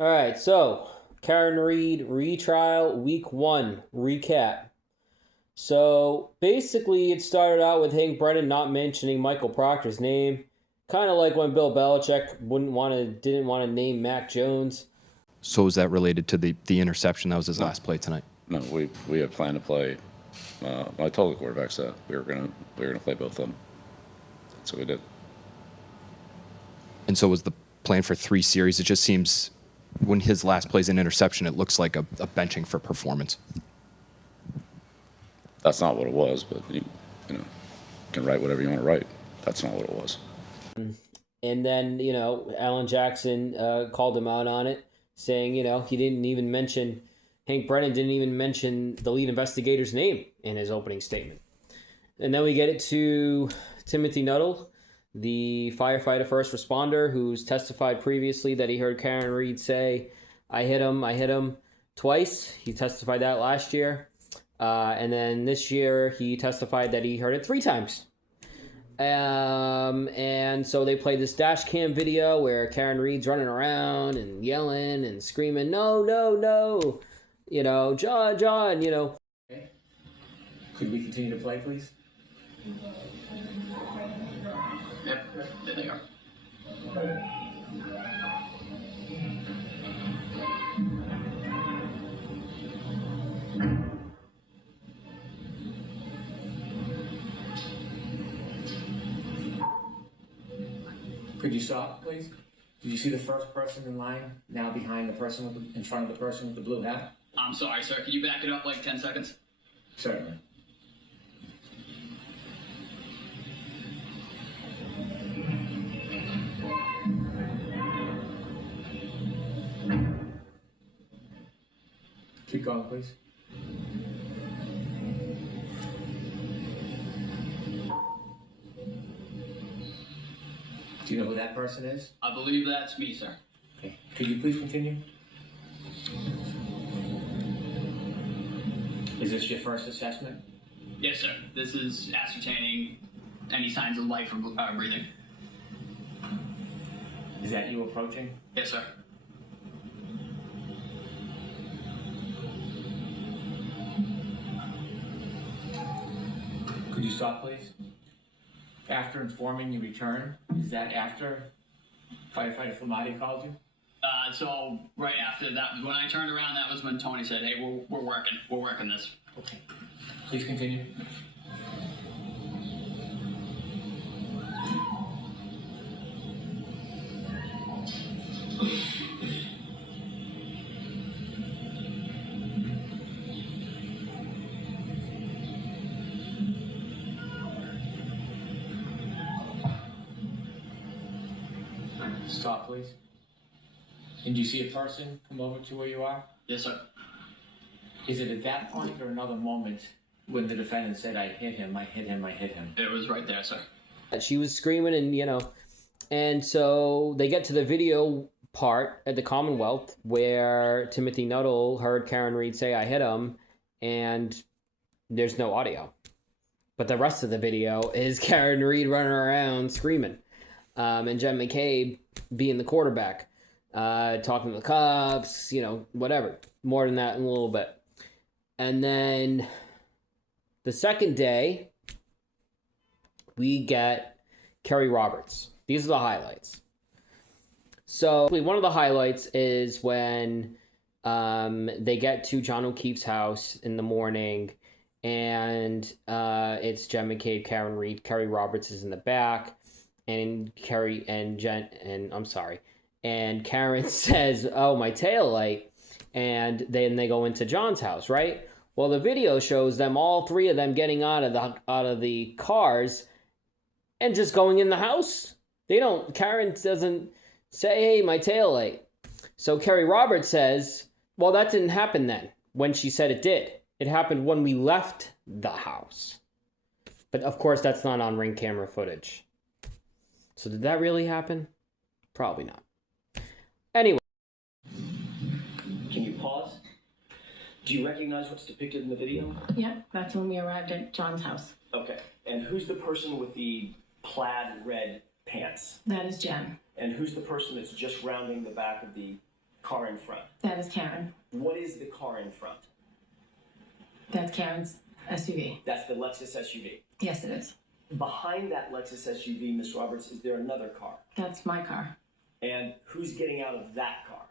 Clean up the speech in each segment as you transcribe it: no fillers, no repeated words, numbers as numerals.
All right, so Karen Reed retrial week one recap. So basically, it started out with Hank Brennan not mentioning Michael Proctor's name, kind of like when Bill Belichick didn't want to name Mac Jones. So is that related to the interception that was his last play tonight? No, we had planned to play. I told the quarterbacks that we were gonna play both of them. So we did. And so was the plan for 3 series? It just seems when his last play's an interception, it looks like a benching for performance. That's not what it was, but you can write whatever you want to write. That's not what it was. And then, Alan Jackson called him out on it, saying, he didn't even mention, Hank Brennan didn't even mention the lead investigator's name in his opening statement. And then we get it to Timothy Nuttall, the firefighter first responder who's testified previously that he heard Karen Reed say, I hit him twice. He testified that last year. And then this year he testified that he heard it 3 times. And so they played this dash cam video where Karen Reed's running around and yelling and screaming, no, no, no, John, Okay. Could we continue to play, please? Yep, there they are. Could you stop, please? Did you see the first person in line now behind the person in front of the person with the blue hat? I'm sorry, sir. Can you back it up like 10 seconds? Certainly. Keep going, please. Do you know who that person is? I believe that's me, sir. Okay. Could you please continue? Is this your first assessment? Yes, sir. This is ascertaining any signs of life or breathing. Is that you approaching? Yes, sir. Could you stop, please? After informing you return, is that after firefighter Flamati called you? So right after that, when I turned around, that was when Tony said, "Hey, we're working this." Okay. Please continue. Stop, please. And do you see a person come over to where you are? Yes, sir. Is it at that point or another moment when the defendant said, I hit him, I hit him, I hit him? It was right there, sir. She was screaming and so they get to the video part at the Commonwealth where Timothy Nuttall heard Karen Reed say, I hit him, and there's no audio. But the rest of the video is Karen Reed running around screaming. And Jen McCabe being the quarterback, talking to the cops, whatever. More than that in a little bit. And then the second day, we get Kerry Roberts. These are the highlights. So one of the highlights is when they get to John O'Keefe's house in the morning, and it's Jen McCabe, Karen Reed, Kerry Roberts is in the back, and Karen says, "Oh, my tail light," and then they go into John's house, right? Well, the video shows them, all three of them, getting out of the cars and just going in the house. Karen doesn't say, "Hey, my tail light." So Kerry Roberts says, well, that didn't happen then, when she said it did. It happened when we left the house. But of course, that's not on Ring camera footage. So did that really happen? Probably not. Anyway. Can you pause? Do you recognize what's depicted in the video? Yeah, that's when we arrived at John's house. Okay. And who's the person with the plaid red pants? That is Jen. And who's the person that's just rounding the back of the car in front? That is Karen. What is the car in front? That's Karen's SUV. That's the Lexus SUV. Yes, it is. Behind that Lexus SUV, Ms. Roberts, is there another car? That's my car. And who's getting out of that car?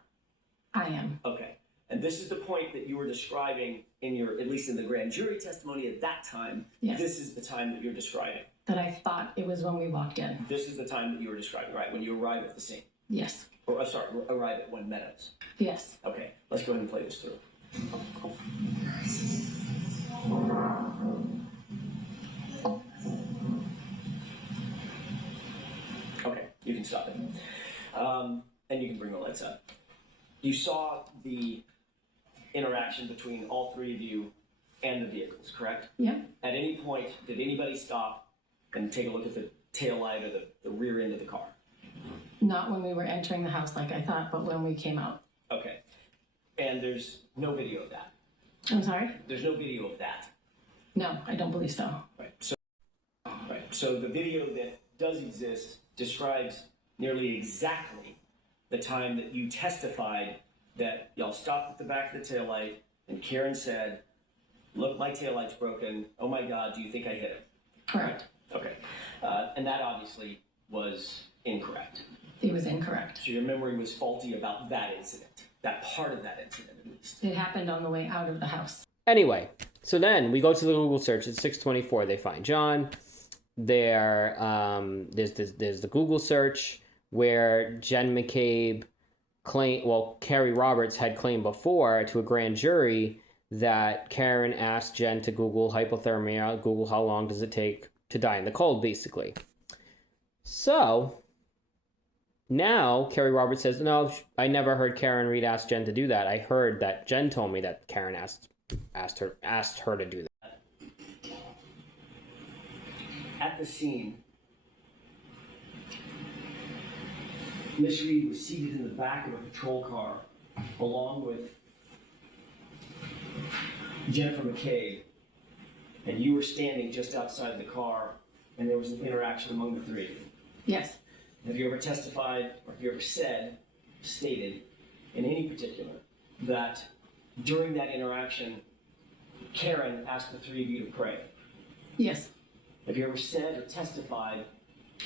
I am. Okay. And this is the point that you were describing in your, at least in the grand jury testimony at that time. Yes. This is the time that you're describing. That I thought it was when we walked in. This is the time that you were describing, right? When you arrive at the scene. Yes. Or, sorry, arrive at One Meadows. Yes. Okay. Let's go ahead and play this through. Okay. You can stop it. And you can bring the lights up. You saw the interaction between all three of you and the vehicles, correct? Yep. At any point, did anybody stop and take a look at the tail light or the rear end of the car? Not when we were entering the house like I thought, but when we came out. Okay. And there's no video of that. I'm sorry? There's no video of that. No, I don't believe so. Right. So the video that does exist describes nearly exactly the time that you testified that y'all stopped at the back of the taillight and Karen said, "Look, my taillight's broken. Oh my God, do you think I hit him?" Correct. Okay. And that obviously was incorrect. It was incorrect. So your memory was faulty about that incident, that part of that incident at least. It happened on the way out of the house. Anyway, so then we go to the Google search at 6:24. They find John. There's the Google search where Jen McCabe Carrie Roberts had claimed before to a grand jury that Karen asked Jen to Google hypothermia, Google how long does it take to die in the cold, basically. So now Carrie Roberts says, no, I never heard Karen Reed ask Jen to do that. I heard that Jen told me that Karen asked her to do that. At the scene, Miss Reed was seated in the back of a patrol car along with Jennifer McCabe, and you were standing just outside the car, and there was an interaction among the three of you. Yes. Have you ever testified, or have you ever stated, in any particular, that during that interaction, Karen asked the three of you to pray? Yes. Have you ever said or testified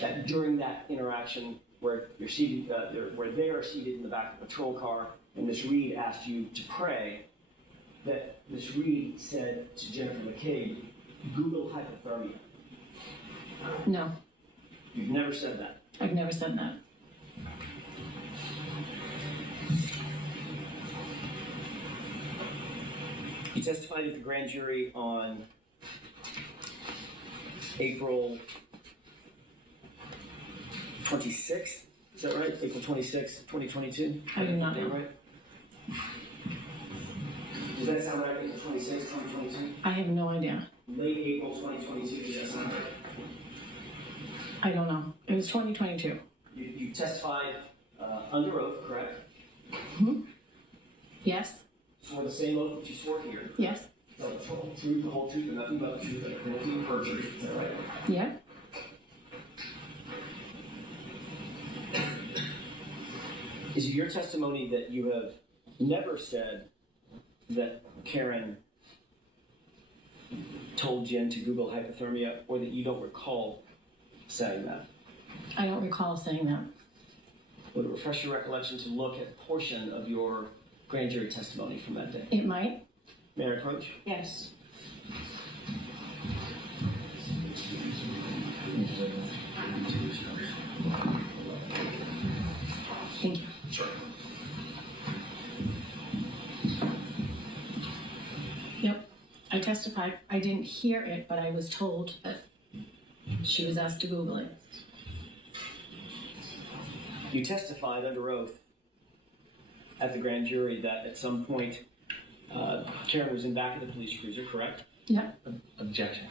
that during that interaction where you're seated, where they are seated in the back of the patrol car, and Miss Reed asked you to pray, that Miss Reed said to Jennifer McCabe, "Google hypothermia"? No. You've never said that. I've never said that. You testified at the grand jury on April 26th. Is that right? April 26th, 2022? I do not Is that know. right? Does that sound right? April 26th, 2022? I have no idea. Late April 2022, does that sound right? I don't know. It was 2022. You testified under oath, correct? Yes. Swore the same oath that you swore here. Yes. Tell the whole truth, the whole truth, and nothing but the truth, and penalty of perjury. Is that right? Yeah. Is it your testimony that you have never said that Karen told Jen to Google hypothermia, or that you don't recall saying that? I don't recall saying that. Would it refresh your recollection to look at a portion of your grand jury testimony from that day? It might. May I approach? Yes. Thank you. Sure. Yep. I testified. I didn't hear it, but I was told that she was asked to Google it. You testified under oath at the grand jury that at some point Karen was in back of the police cruiser, correct? Yep. Objection.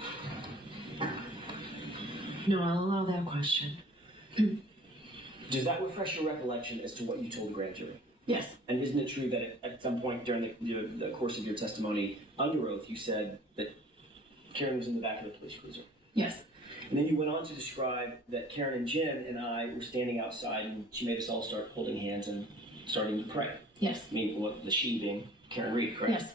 No, I'll allow that question. Does that refresh your recollection as to what you told the grand jury? Yes. And isn't it true that at some point during the course of your testimony under oath, you said that Karen was in the back of the police cruiser? Yes. And then you went on to describe that Karen and Jen and I were standing outside, and she made us all start holding hands and starting to pray. Yes. I mean, what the she being Karen Reed, correct? Yes.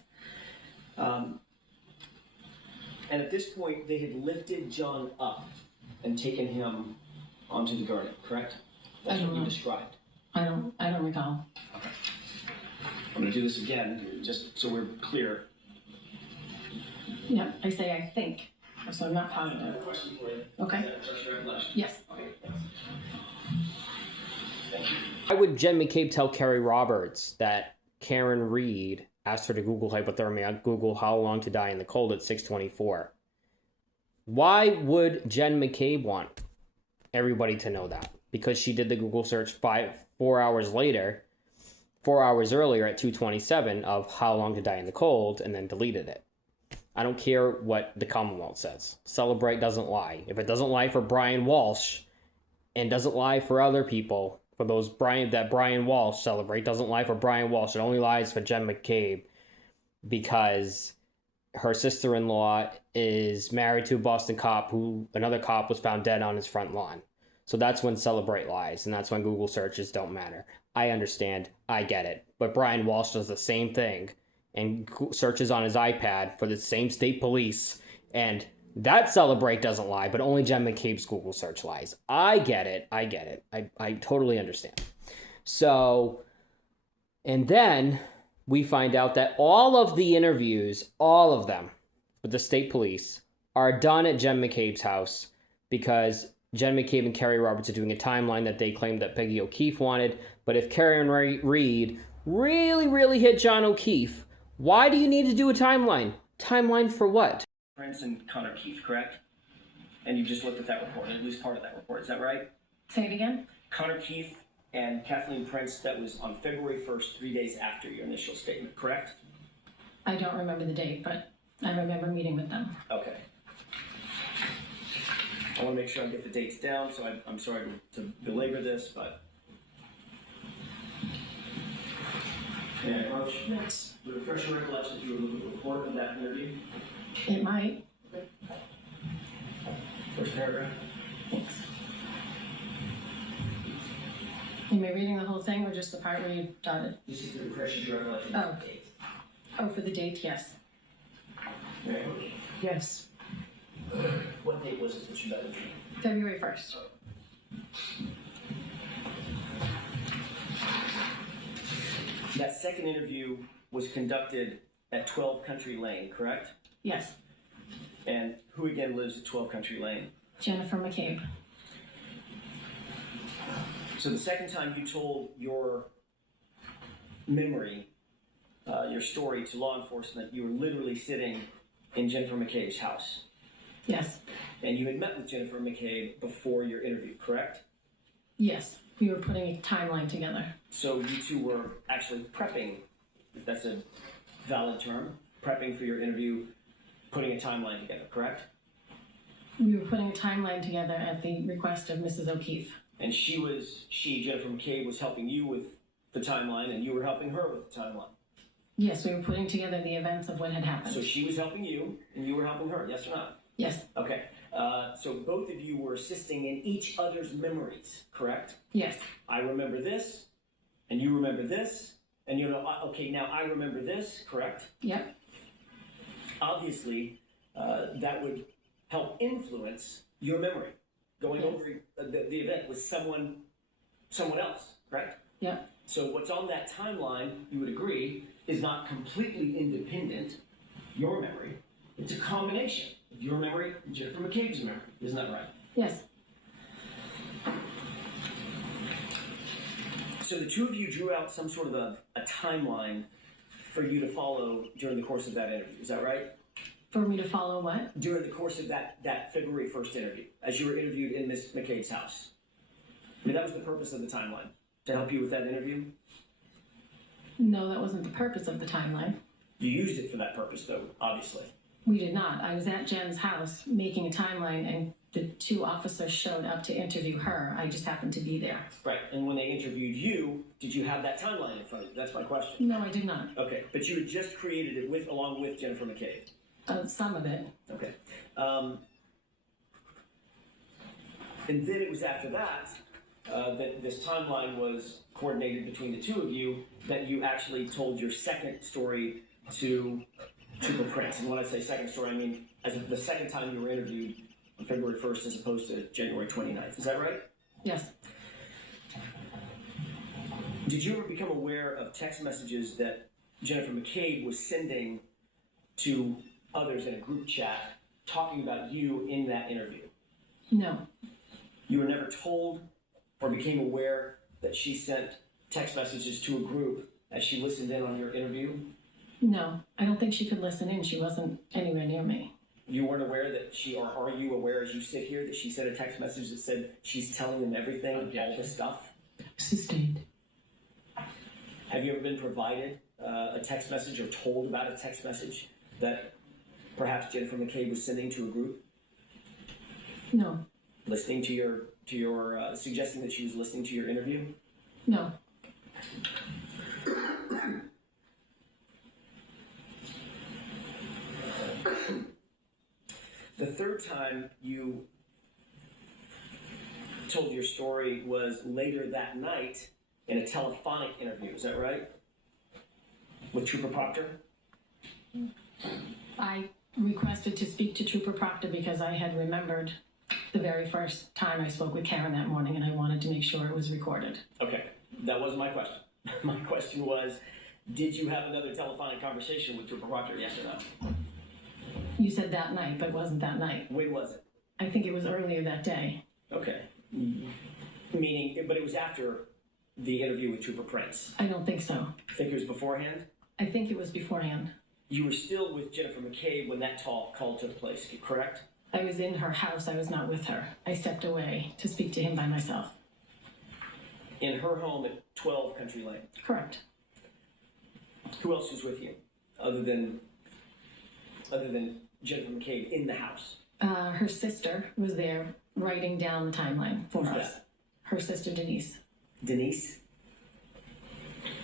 And at this point, they had lifted John up and taken him onto the gurney, correct? That's I don't what you know. described. I don't recall. I'm going to do this again, just so we're clear. Yep. I say I think, so I'm not I have a positive. question for you. Okay. Is that refresh your recollection? Yes. Okay. Thank you. Why would Jen McCabe tell Kerry Roberts that Karen Reed asked her to Google hypothermia, Google how long to die in the cold at 6:24? Why would Jen McCabe want everybody to know that? Because she did the Google search 4 hours later, 4 hours earlier at 2:27 of how long to die in the cold and then deleted it. I don't care what the Commonwealth says. Celebrate doesn't lie. If it doesn't lie for Brian Walsh and doesn't lie for other people, for those Brian Walsh Celebrate doesn't lie for Brian Walsh. It only lies for Jen McCabe because her sister-in-law is married to a Boston cop who another cop was found dead on his front lawn. So that's when Celebrate lies, and that's when Google searches don't matter. I understand. I get it. But Brian Walsh does the same thing and searches on his iPad for the same state police, and that Celebrate doesn't lie, but only Jen McCabe's Google search lies. I get it. I totally understand. So, and then we find out that all of the interviews, all of them with the state police, are done at Jen McCabe's house because Jen McCabe and Kerry Roberts are doing a timeline that they claim that Peggy O'Keefe wanted. But if Karen Reed really hit John O'Keefe, why do you need to do a timeline? Timeline for what? Prince and Connor Keith, correct? And you just looked at that report, at least part of that report, is that right? Say it again. Connor Keith and Kathleen Prince, that was on February 1st, 3 days after your initial statement, correct? I don't remember the date, but I remember meeting with them. Okay. I want to make sure I get the dates down, so I'm sorry to belabor this, but. Yeah, Coach? Yes. Would refresh your recollection if you were looking at the report of that interview? It might. First paragraph? Am I reading the whole thing or just the part where you dotted? This is the refresh your recollection. Oh. Oh, for the date, yes. Yeah, Coach? Yes. What date was it that you met with me? February 1st. That second interview was conducted at 12 Country Lane, correct? Yes. And who again lives at 12 Country Lane? Jennifer McCabe. So the second time you told your memory, your story to law enforcement, you were literally sitting in Jennifer McCabe's house. Yes. And you had met with Jennifer McCabe before your interview, correct? Yes. We were putting a timeline together. So you two were actually prepping, if that's a valid term, prepping for your interview, putting a timeline together, correct? We were putting a timeline together at the request of Mrs. O'Keefe. And Jennifer McCabe, was helping you with the timeline, and you were helping her with the timeline. Yes, we were putting together the events of what had happened. So she was helping you, and you were helping her, yes or not? Yes. Okay. So both of you were assisting in each other's memories, correct? Yes. I remember this, and you remember this, and you know, okay, now I remember this, correct? Yep. Obviously, that would help influence your memory. Going Yes. over the event with someone else, correct? Yep. So what's on that timeline, you would agree, is not completely independent, your memory. It's a combination of your memory and Jennifer McCabe's memory. Isn't that right? Yes. So the two of you drew out some sort of a timeline for you to follow during the course of that interview. Is that right? For me to follow what? During the course of that February 1st interview, as you were interviewed in Miss McCabe's house. I mean, that was the purpose of the timeline, to help you with that interview. No, that wasn't the purpose of the timeline. You used it for that purpose, though, obviously. We did not. I was at Jen's house making a timeline, and the two officers showed up to interview her. I just happened to be there. Right, and when they interviewed you, did you have that timeline in front of you? That's my question. No, I did not. Okay, but you had just created it along with Jennifer McCabe. Some of it. Okay. And then it was after that that this timeline was coordinated between the two of you, that you actually told your second story to Trooper Prince. And when I say second story, I mean as of the second time you were interviewed on February 1st as opposed to January 29th. Is that right? Yes. Did you ever become aware of text messages that Jennifer McCabe was sending to others in a group chat talking about you in that interview? No. You were never told or became aware that she sent text messages to a group as she listened in on your interview? No. I don't think she could listen in. She wasn't anywhere near me. You weren't aware that she, or are you aware as you sit here that she sent a text message that said she's telling them everything, all this stuff? Sustained. Have you ever been provided a text message or told about a text message that perhaps Jennifer McCabe was sending to a group, No. listening to your suggesting that she was listening to your interview? No. The third time you told your story was later that night in a telephonic interview, is that right? With Trooper Proctor? I requested to speak to Trooper Proctor because I had remembered the very first time I spoke with Karen that morning, and I wanted to make sure it was recorded. Okay, that wasn't my question. My question was, did you have another telephonic conversation with Trooper Proctor, yes or no? You said that night, but it wasn't that night. When was it? I think it was earlier that day. Okay. Meaning, but it was after the interview with Trooper Prince. I don't think so. Think it was beforehand? I think it was beforehand. You were still with Jennifer McCabe when that call took place, correct? I was in her house. I was not with her. I stepped away to speak to him by myself. In her home at 12 Country Lane. Correct. Who else was with you, other than Jennifer McCabe in the house? Her sister was there writing down the timeline for Who's us. that? Her sister Denise. Denise?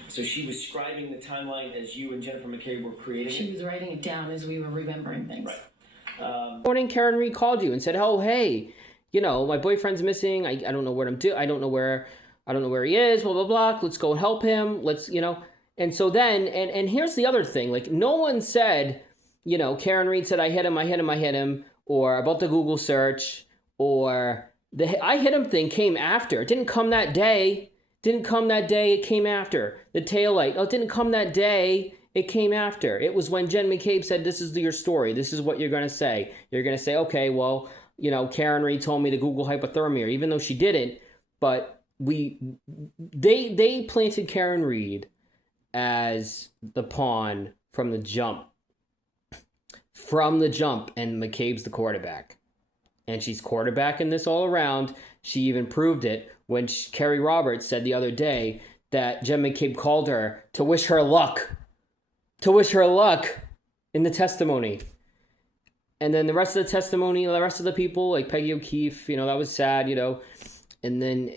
So she was scribing the timeline as you and Jennifer McCabe were creating She it? was writing it down as we were remembering things. Right. Morning, Karen Reed called you and said, "Oh, hey, my boyfriend's missing. I don't know what I'm doing. I don't know where he is. Blah blah blah. Let's go help him. Let's And so then, and here's the other thing. Like, no one said, Karen Reed said, I hit him, or about the Google search, or the I hit him thing came after. It didn't come that day. It came after. The taillight. Oh, it didn't come that day. It came after. It was when Jen McCabe said, this is your story. This is what you're going to say. You're going to say, okay, well, Karen Reed told me to Google hypothermia, even though she didn't. But they planted Karen Reed as the pawn from the jump. And McCabe's the quarterback. And she's quarterbacking this all around. She even proved it when Kerry Roberts said the other day that Jen McCabe called her to wish her luck. In the testimony. And then the rest of the testimony, the rest of the people, like Peggy O'Keefe, that was sad, And then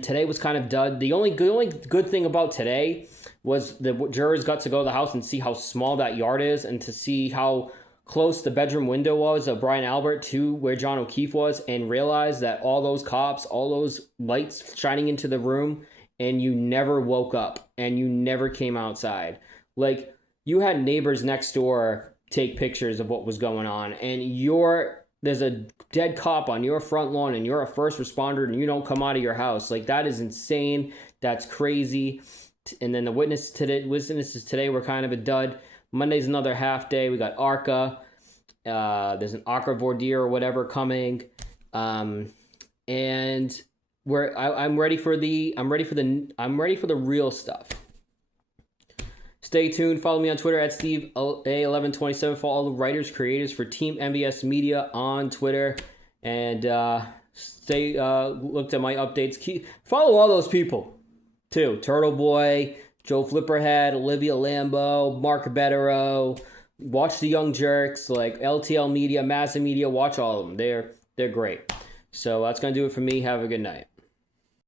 today was kind of dud. The only good thing about today was the jurors got to go to the house and see how small that yard is, and to see how close the bedroom window was of Brian Albert to where John O'Keefe was, and realize that all those cops, all those lights shining into the room, and you never woke up and you never came outside. Like, you had neighbors next door take pictures of what was going on, and there's a dead cop on your front lawn, and you're a first responder, and you don't come out of your house. Like, that is insane. That's crazy. And then the witnesses today were kind of a dud. Monday's another half day. We got ARCA. There's an ARCA voir dire or whatever coming. And I'm ready for the real stuff. Stay tuned. Follow me on Twitter at SteveA1127 for all the writers, creators for Team MBS Media on Twitter. And look at my updates. Follow all those people too. Turtle Boy, Joe Flipperhead, Olivia Lambo, Mark Bettero. Watch the Young Jerks, like LTL Media, Massive Media. Watch all of them. They're great. So that's going to do it for me. Have a good night.